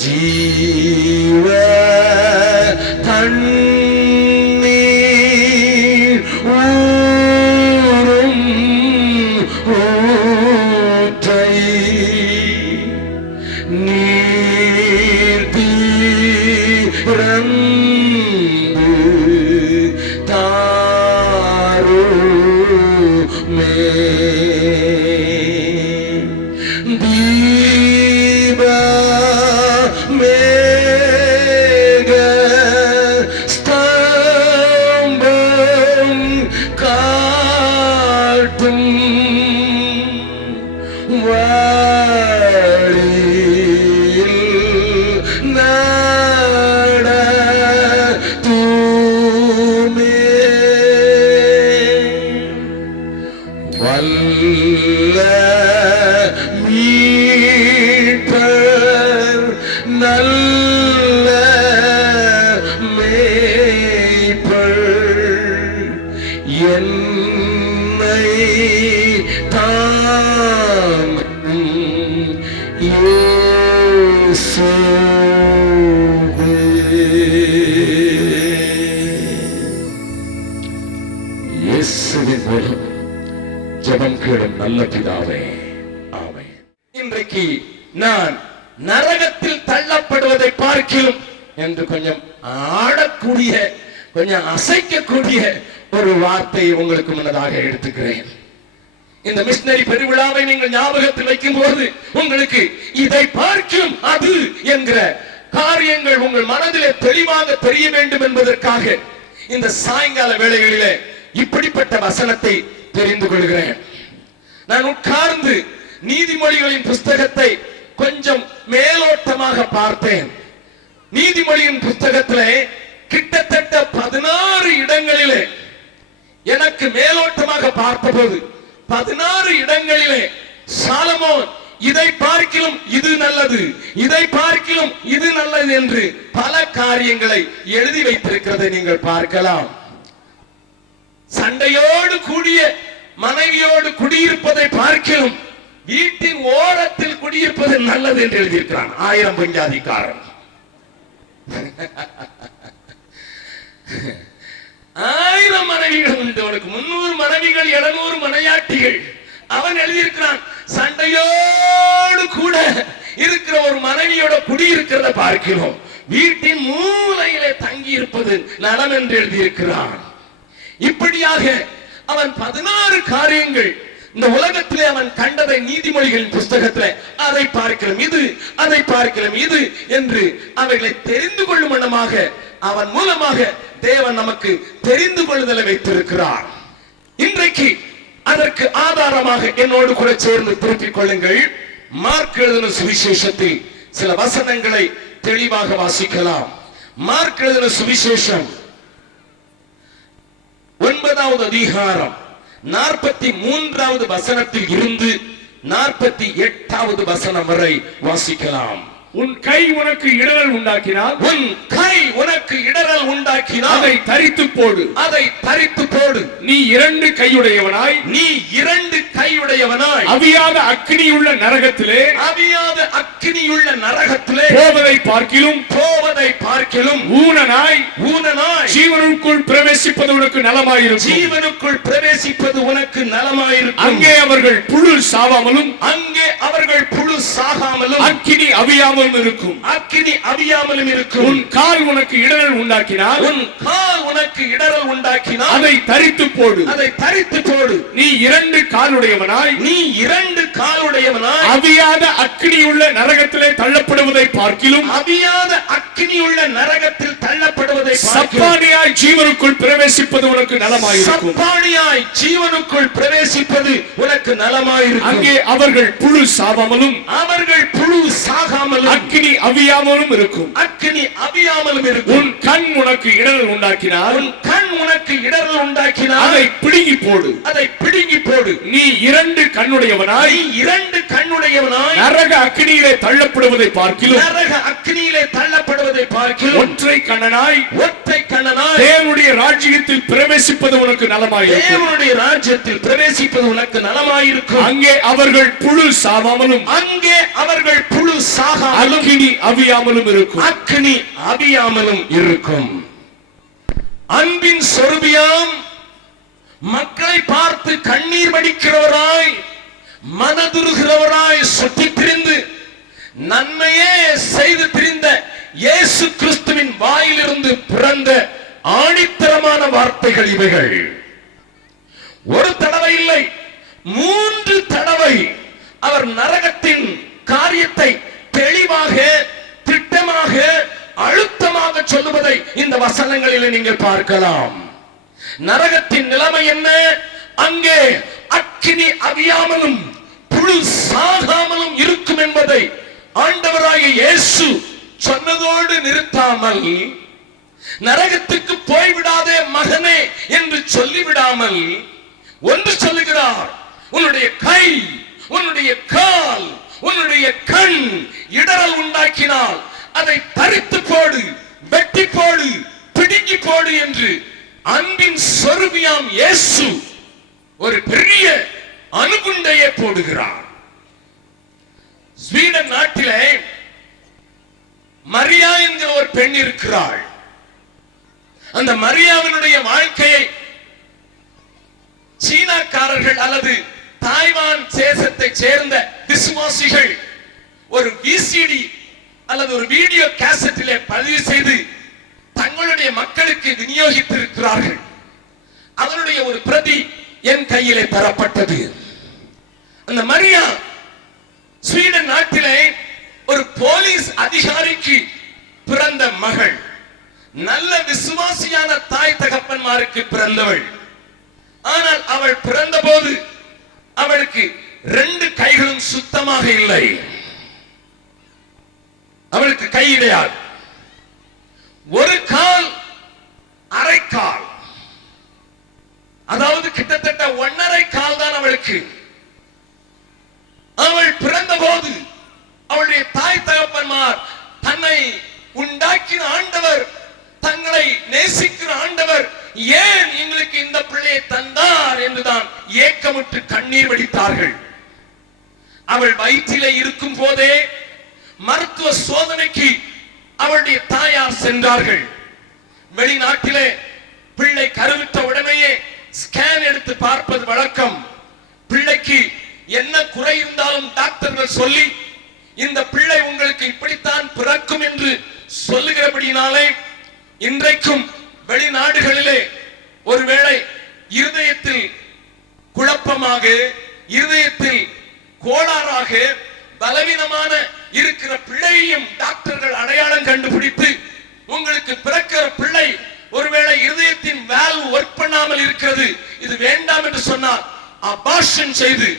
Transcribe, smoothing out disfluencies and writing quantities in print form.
ஜீவ தண்ணீர் ஊரும் ஊற்றை நீர் தீரந்து தாருமே வல்ல மீட்பர் நல்ல மேய்ப்பர் என்னை தாங்கும் இயேசுவே. இயேசுவின் மூலம் ஜெபம் கேளும் நல்ல பிதாவே, ஆமென். இன்றைக்கு நான் நரகத்தில் தள்ளப்படுவதை பார்க்கிறோம் என்று கொஞ்சம் ஆடக்கூடிய, கொஞ்சம் அசைக்கக்கூடிய ஒரு வார்த்தையை உங்களுக்கு முன்னதாக எடுத்துக்கிறேன். இந்த மிஷனரி பெருவிழாவை நீங்கள் ஞாபகத்தில் வைக்கும் போது உங்களுக்கு இதை பார்க்கும் அது என்கிற காரியங்கள் உங்கள் மனதிலே தெளிவாக தெரிய வேண்டும் என்பதற்காக இந்த சாயங்கால வேளைகளிலே இப்படிப்பட்ட வசனத்தை தெரிந்து கொள்கிறேன். நான் உட்கார்ந்து நீதிமொழிகளின் புஸ்தகத்தை கொஞ்சம் மேலோட்டமாக பார்த்தேன். நீதிமொழியின் புஸ்தகத்திலே கிட்டத்தட்ட 16 இடங்களிலே எனக்கு மேலோட்டமாக பார்த்தபோது 16 இடங்களிலே சாலமோன் இதை பார்க்கிலும் இது நல்லது, இதை பார்க்கிலும் இது நல்லது என்று பல காரியங்களை எழுதி வைத்திருக்கிறதை நீங்கள் பார்க்கலாம். சண்டையோடு கூடிய மனைவியோடு குடியிருப்பதை பார்க்கிறோம், வீட்டின் ஓரத்தில் குடியிருப்பது நல்லது என்று எழுதியிருக்கிறான். 1000 பஞ்சாதிக்காரன் 1000 மனைவிகள் உண்டு, அவனுக்கு 300 மனைவிகள் 700 மனையாட்டிகள். அவன் எழுதியிருக்கிறான், சண்டையோடு கூட இருக்கிற ஒரு மனைவியோட குடியிருக்கிறத பார்க்கிறோம், வீட்டின் மூலையிலே தங்கி இருப்பது நலம் என்று எழுதியிருக்கிறான். இப்படியாக அவன் 16 காரியங்கள் இந்த உலகத்திலே அவன் கண்டதை நீதிமொழிகளின் புஸ்தகத்திலே அதை பார்க்கிறோம் இது, அதை பார்க்கிறோம் இது என்று அவைகளை தெரிந்து கொள்ளும் வண்ணமாக அவன் மூலமாக தேவன் நமக்கு தெரிந்து கொள்ளுதலை வைத்திருக்கிறார். இன்றைக்கு அதற்கு ஆதாரமாக என்னோடு கூட சேர்ந்து திருப்பிக் கொள்ளுங்கள். மார்க் எழுதின சுவிசேஷத்தில் சில வசனங்களை தெளிவாக வாசிக்கலாம். மார்க் எழுதின சுவிசேஷம் 9வது அதிகாரம் 43வது வசனத்தில் இருந்து 48வது வசனம் வரை வாசிக்கலாம். உன் கை உனக்கு இடரல் உண்டாக்கினால், உன் கை உனக்கு இடரல் உண்டாக்கினால் அதை தரித்து போடு, அதை தரித்து போடு. நீ 2 கையுடையவனாய், நீ 2 கையுடையவனாய் அவியாத அக்கினியுள்ள நரகத்திலே, அவியாத அக்கினியுள்ள நரகத்திலே போவதை பார்க்கிலும் ஊனனாய் ஜீவனுக்குள் ஜீவனுக்குள் பிரவேசிப்பது உனக்கு நலமாயிருக்கும். ஜீவனுக்குள் பிரவேசிப்பது உனக்கு நலமாயிருக்கும். அங்கே அவர்கள் புழு சாவாமலும் அங்கே அவர்கள் புழு சாகாமலும் அக்கினி அவியாமலும் இருக்கும். அக்கினி அவியாமலும் இருக்கும். உன் கால் உனக்கு இடரல் உண்டாக்கினால் உன் கால் உனக்கு இடரல் உண்டாக்கினால் அதை தரித்து போடு. அதை தரித்து போடு. நீ 2 காலுடையவனாய் நீ 2 காலுடையவனாய் அவியாத அக்கினியுள்ள நரகத்திலே தள்ளப்படுவதை பார்க்கிலும் அவியாத அக்கினியுள்ள நரகத்தில் தள்ளப்படுவதை பார்க்கிலும் சப்பானியாய் ஜீவனுக்குள் பிரவேசிப்பது உனக்கு நலமாயிருக்கும். சப்பானியாய் ஜீவனுக்குள் பிரவேசிப்பது உனக்கு நலமாயிருக்கும். அங்கே அவர்கள் புழு சாவாமலும் அவர்கள் புழு சாகாமலும் அக்கினி அவியாமலும் இருக்கும். அக்கினி அவியாமலும் இருக்கும். உன் கண் உனக்கு இடரல் உண்டாக்கினால் உன் கண் உனக்கு இடரல் உண்டாக்கினால் அதை பிடுங்கி போடு. அதை பிடுங்கி போடு. நீ 2 கண்ணுடையவனாய் நீ 2 கண்ணுடையவனாய் நரக அக்கினியிலே தள்ளப்படுவதை பார்க்கிலும் நரக அக்கினியிலே தள்ளப்படுவதை பார்க்கிலும் ஒற்றை கண்ணனாய் தேவனுடைய ராஜ்யத்தில் பிரவேசிப்பது உனக்கு நலமாயிருக்கும். தேவனுடைய ராஜ்யத்தில் பிரவேசிப்பது உனக்கு நலமாயிருக்கும். அங்கே அவர்கள் புழு சாவாமலும் அங்கே அவர்கள் புழு சாகாமலும் அக்கினி அவியாமலும் இருக்கும். அக்கினி அவியாமலும் இருக்கும். அன்பின் சொரூபியாம் மக்களை பார்த்து கண்ணீர் வடிக்கிறவராய் மனதுருகிறவராய் சுற்றி திரிந்து நன்மையே செய்து திரிந்த இயேசு கிறிஸ்துவின் வாயிலிருந்து பிறந்த ஆணித்தரமான வார்த்தைகள் இவைகள். ஒரு தடவை இல்லை, 3 தடவை அவர் நரகத்தின் காரியத்தை தெளிவாக திட்டமாக அழுத்தமாக சொல்லுவதை இந்த வசனங்களில் நீங்கள் பார்க்கலாம். நரகத்தின் நிலைமை என்ன? அங்கே அக்கினி அவியாமலும் புழு சாகாமலும் இருக்கும் என்பதை ஆண்டவராகிய இயேசு சொன்னதோடு நிறுத்தாமல், நரகத்துக்கு போய்விடாதே மகனே என்று சொல்லிவிடாமல் ஒன்று சொல்லுகிறார். உன்னுடைய கை, உன்னுடைய கால், உன்னுடைய கண் இடரல் உண்டாக்கினால் அதை தரித்து போடு, வெட்டி போடு, பிடுங்கி போடு என்று அன்பின் சொரூபியாம் இயேசு ஒரு பெரிய அணுகுண்டையை போடுகிறார். ஸ்வீடன் நாட்டிலே மரியா என்கிற ஒரு பெண் இருக்கிறாள். அந்த மரியாவினுடைய வாழ்க்கையை சீனாக்காரர்கள் அல்லது தாய்வான் தேசத்தை சேர்ந்த விசுவாசிகள் ஒரு விசிடி அல்லது ஒரு வீடியோ கேசட்டிலே பதிவு செய்து தங்களுடைய மக்களுக்கு விநியோகித்திருக்கிறார்கள். அதனுடைய ஒரு பிரதி என் கையிலே தரப்பட்டது. அந்த மரியா ஸ்வீடன் நாட்டிலே ஒரு போலீஸ் அதிகாரிக்கு பிறந்த மகள். நல்ல விசுவாசியான தாய் தகப்பன்மாருக்கு பிறந்தவள். ஆனால் அவள் பிறந்த போது அவளுக்கு 2 கைகளும் சுத்தமாக இல்லை. அவளுக்கு கை கிடையாது. ஒரு கால் அரைக்கால், அதாவது கிட்டத்தட்ட 1.5 கால் தான் அவளுக்கு. அவள் பிறந்த போது அவளுடைய தாய் தகப்பன்மார் தன்னை உண்டாக்கின ஆண்டவர், தங்களை நேசிக்கிற ஆண்டவர் ஏன் எங்களுக்கு இந்த பிள்ளையை தந்தார் என்றுதான் ஏக்கமுற்று கண்ணீர் வடித்தார்கள். அவள் வயிற்றிலே இருக்கும் போதே மருத்துவ சோதனைக்கு அவளுடைய தாயார் சென்றார்கள். வெளிநாட்டிலே பிள்ளை கருவிட்ட உடனேயே ஸ்கேன் எடுத்து பார்ப்பது வழக்கம். பிள்ளைக்கு என்ன குறை இருந்தாலும் டாக்டர்கள் சொல்லி இந்த பிள்ளை உங்களுக்கு இப்படித்தான் பிறக்கும் என்று சொல்லுகிறபடினாலே இன்றைக்கும் வெளிநாடுகளிலே ஒருவேளை இருதயத்தில் குழப்பமாக, இருதயத்தில் கோளாறாக, பலவீனமான இருக்கிற பிள்ளையையும் டாக்டர்கள் அடையாளம் கண்டுபிடித்து உங்களுக்கு பிறக்கிற பிள்ளை ஒருவேளை இருதயத்தின் வால்வு ஒர்க் பண்ணாமல் இருக்கிறது, இது வேண்டாம் என்று சொன்னால் அபார்ஷன் செய்து